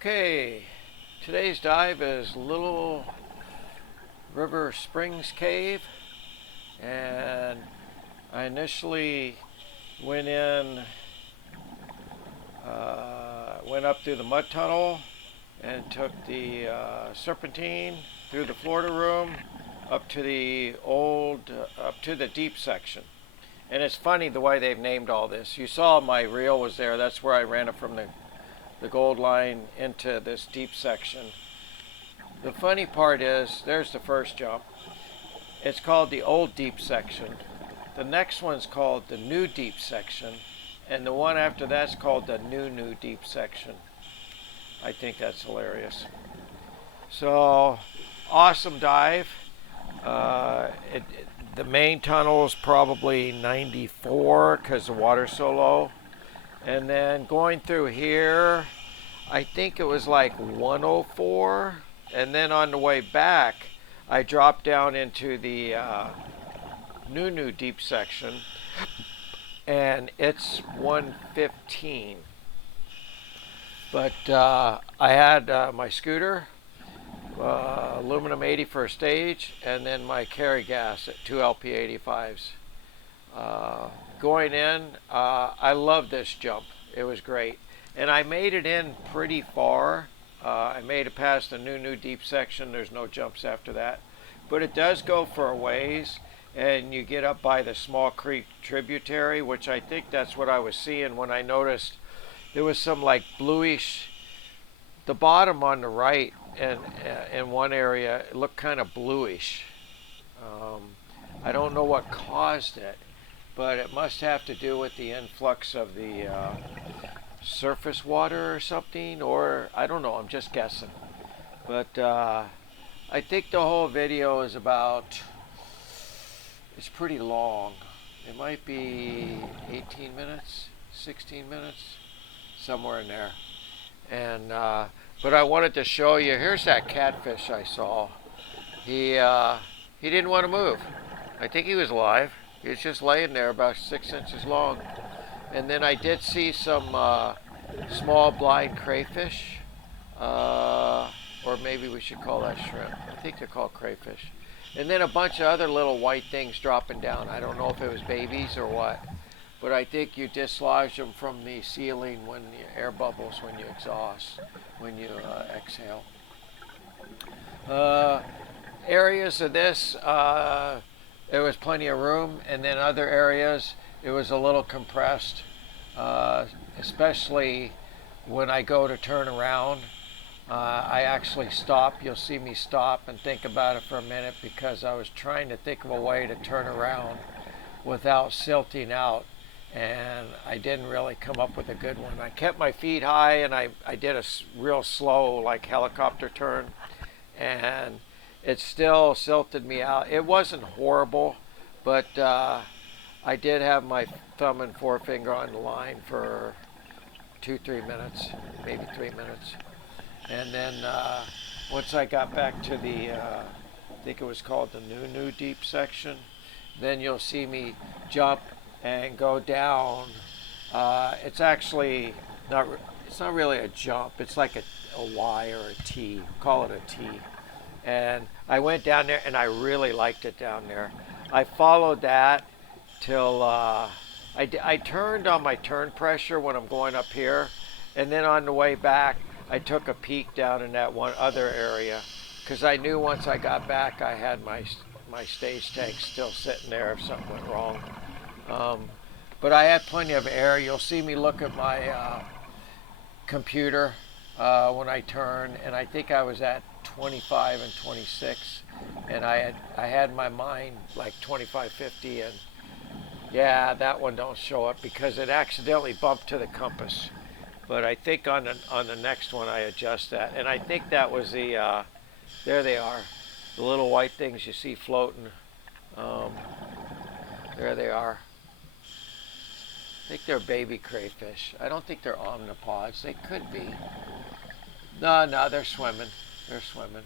Okay, today's dive is Little River Springs Cave, and I initially went in, went up through the mud tunnel and took the serpentine through the Florida room up to the up to the deep section. And it's funny the way they've named all this. You saw my reel was there. That's where I ran it from the gold line into this deep section. The funny part is, there's the first jump. It's called the old deep section. The next one's called the new deep section. And the one after that's called the new deep section. I think that's hilarious. So, awesome dive. The main tunnel is probably 94 because the water's so low. And then going through here, I think it was like 104. And then on the way back, I dropped down into the new deep section, and it's 115. But I had my scooter, aluminum 80 for a stage, and then my carry gas at 2 LP85s. Going in, I love this jump. It was great. And I made it in pretty far. I made it past the new deep section. There's no jumps after that. But it does go for a ways, and you get up by the Small Creek tributary, which I think that's what I was seeing when I noticed there was some like bluish, the bottom on the right and in one area it looked kind of bluish. I don't know what caused it, but it must have to do with the influx of the surface water or something, or I don't know, I'm just guessing. But I think the whole video is about, it's pretty long. It might be 18 minutes, 16 minutes, somewhere in there. And but I wanted to show you, here's that catfish I saw. He didn't want to move. I think he was alive. He was just laying there about 6 inches long. And then I did see some small blind crayfish, or maybe we should call that shrimp. I think they're called crayfish. And then a bunch of other little white things dropping down. I don't know if it was babies or what, but I think you dislodge them from the ceiling when the air bubbles, when you exhaust, when you exhale. Areas of this, there was plenty of room, and then other areas, it was a little compressed, especially when I go to turn around. I actually stop. You'll see me stop and think about it for a minute because I was trying to think of a way to turn around without silting out, and I didn't really come up with a good one. I kept my feet high, and I did a real slow, like helicopter turn, and it still silted me out. It wasn't horrible, but I did have my thumb and forefinger on the line for 2-3 minutes, maybe 3 minutes. And then once I got back to the, I think it was called the new deep section, then you'll see me jump and go down. It's actually it's not really a jump. It's like a Y or a T. Call it a T. And I went down there, and I really liked it down there. I followed that till I turned on my turn pressure when I'm going up here, and then on the way back, I took a peek down in that one other area because I knew once I got back, I had my stage tank still sitting there if something went wrong. But I had plenty of air. You'll see me look at my computer when I turn, and I think I was at 25 and 26, and I had my mind like 2550, and yeah, that one don't show up because it accidentally bumped to the compass. But I think on the next one I adjust that, and I think that was the there they are, the little white things you see floating. There they are. I think they're baby crayfish. I don't think they're omnipods. They could be. No, they're swimming. They're swimming.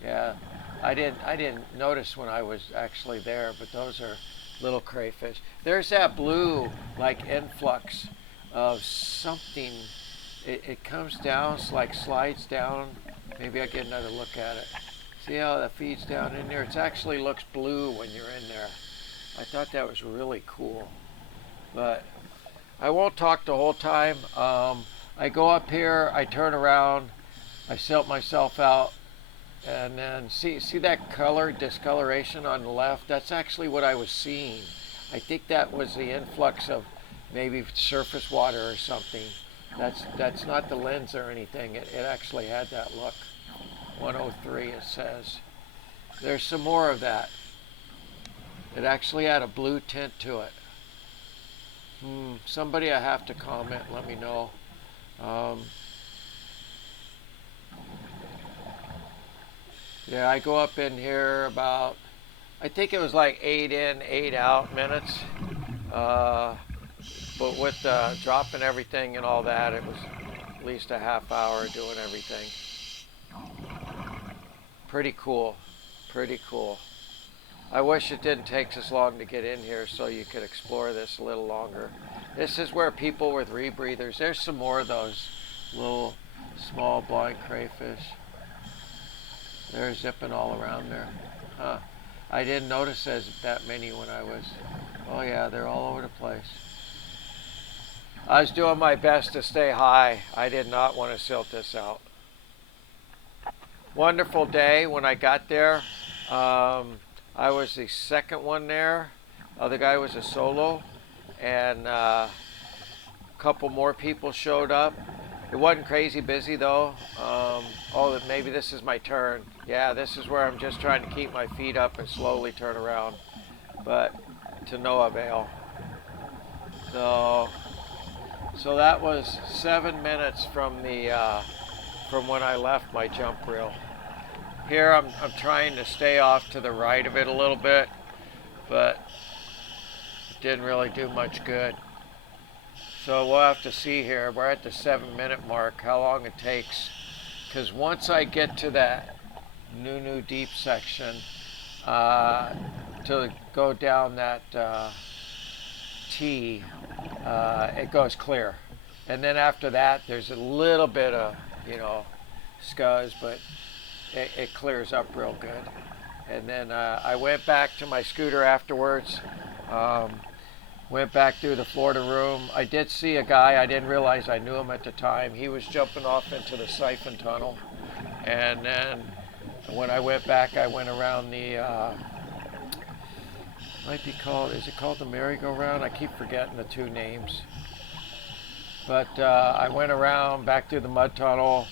Yeah, I didn't notice when I was actually there, but those are little crayfish. There's that blue like influx of something it comes down, it's like slides down. Maybe I get another look at it. See how that feeds down in there? It actually looks blue when you're in there. I thought that was really cool. But I won't talk the whole time. I go up here, I turn around, I silt myself out, and then see that color discoloration on the left? That's actually what I was seeing. I think that was the influx of maybe surface water or something. That's not the lens or anything. It actually had that look. 103 it says. There's some more of that. It actually had a blue tint to it. Somebody I have to comment, let me know. Yeah, I go up in here about, I think it was like 8 in, 8 out minutes. But with dropping everything and all that, it was at least a half hour doing everything. Pretty cool. Pretty cool. I wish it didn't take this long to get in here so you could explore this a little longer. This is where people with rebreathers, there's some more of those little small blind crayfish. They're zipping all around there. Huh. I didn't notice there's that many when I was, oh yeah, they're all over the place. I was doing my best to stay high. I did not want to silt this out. Wonderful day when I got there. I was the second one there. Other guy was a solo, and a couple more people showed up. It wasn't crazy busy though. Oh, maybe this is my turn. Yeah, this is where I'm just trying to keep my feet up and slowly turn around, but to no avail. So that was 7 minutes from when I left my jump reel. Here I'm trying to stay off to the right of it a little bit, but it didn't really do much good. So we'll have to see here. We're at the 7 minute mark, how long it takes. Because once I get to that Nunu Deep section, to go down that T, it goes clear. And then after that, there's a little bit of, scuzz, but it clears up real good. And then I went back to my scooter afterwards. Went back through the Florida room. I did see a guy, I didn't realize I knew him at the time. He was jumping off into the siphon tunnel. And then when I went back, I went around the, is it called the merry-go-round? I keep forgetting the two names. But I went around back through the mud tunnel,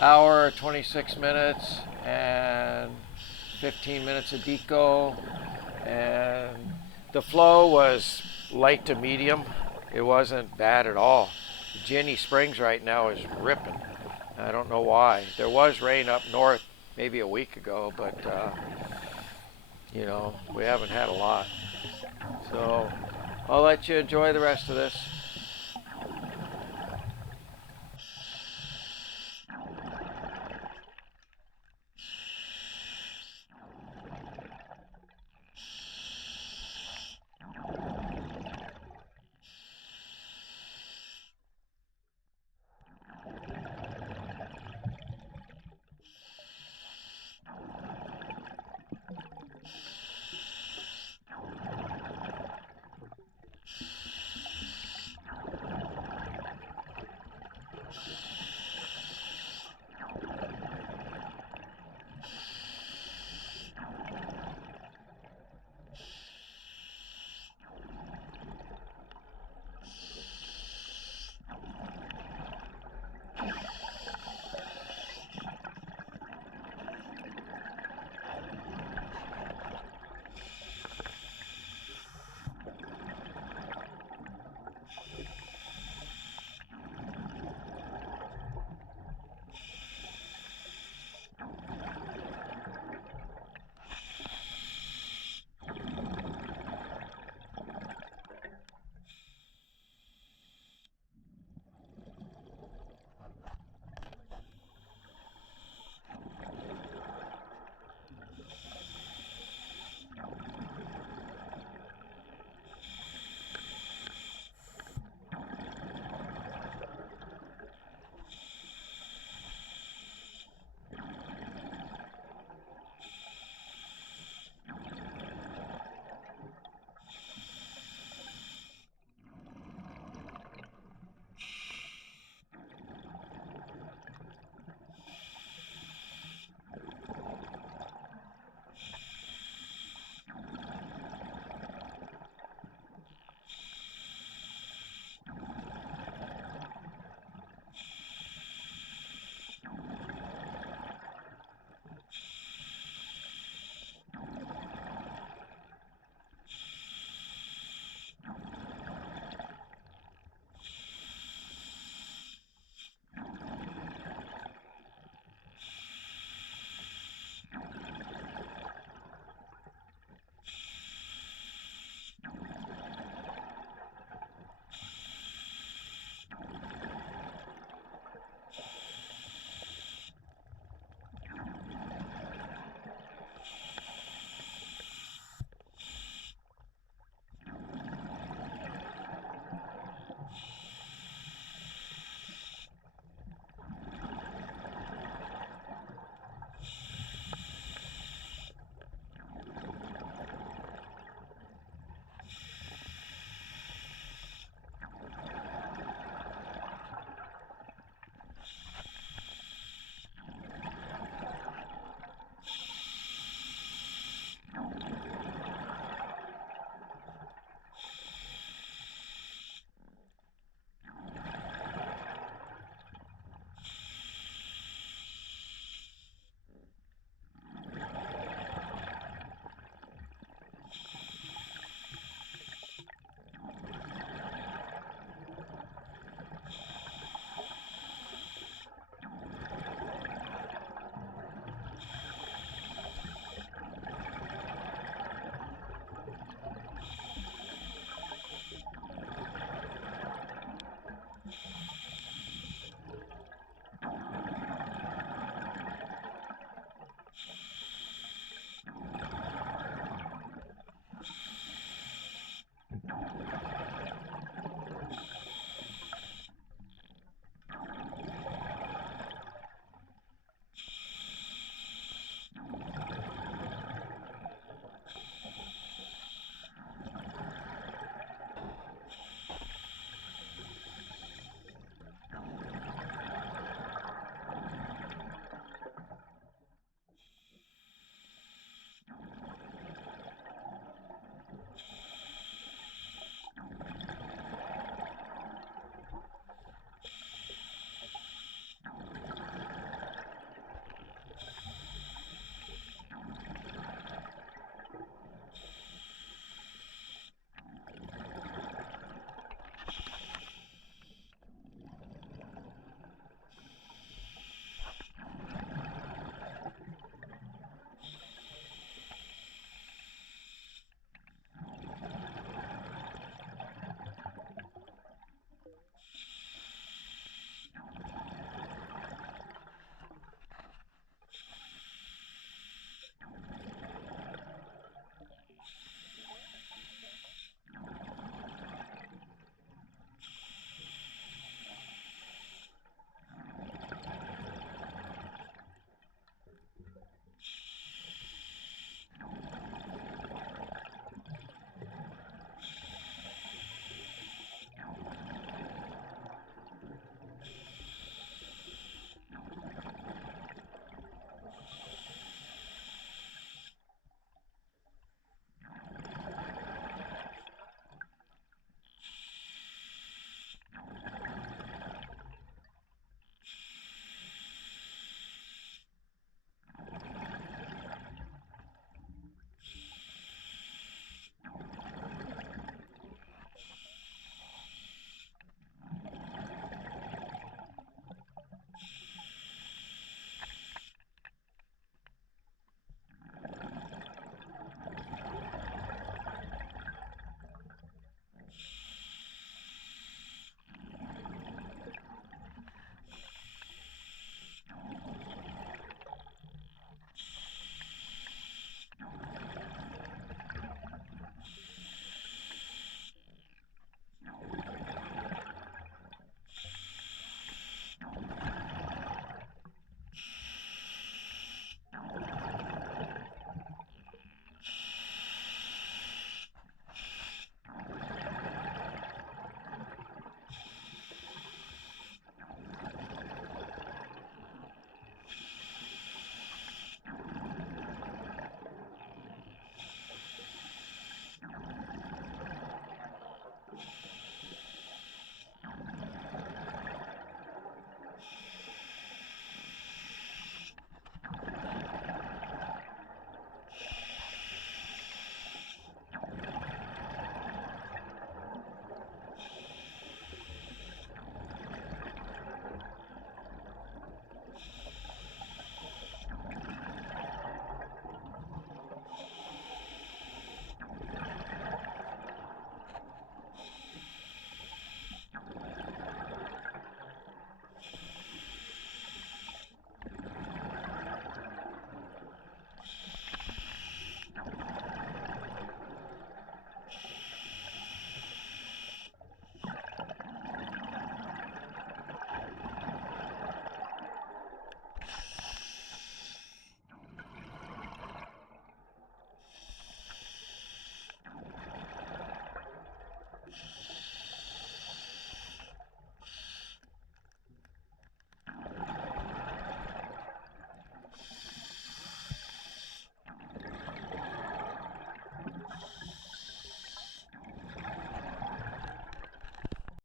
hour, 26 minutes, and 15 minutes of deco. And the flow was light to medium. It wasn't bad at all. Ginny Springs right now is ripping. I don't know why. There was rain up north maybe a week ago, but we haven't had a lot. So I'll let you enjoy the rest of this.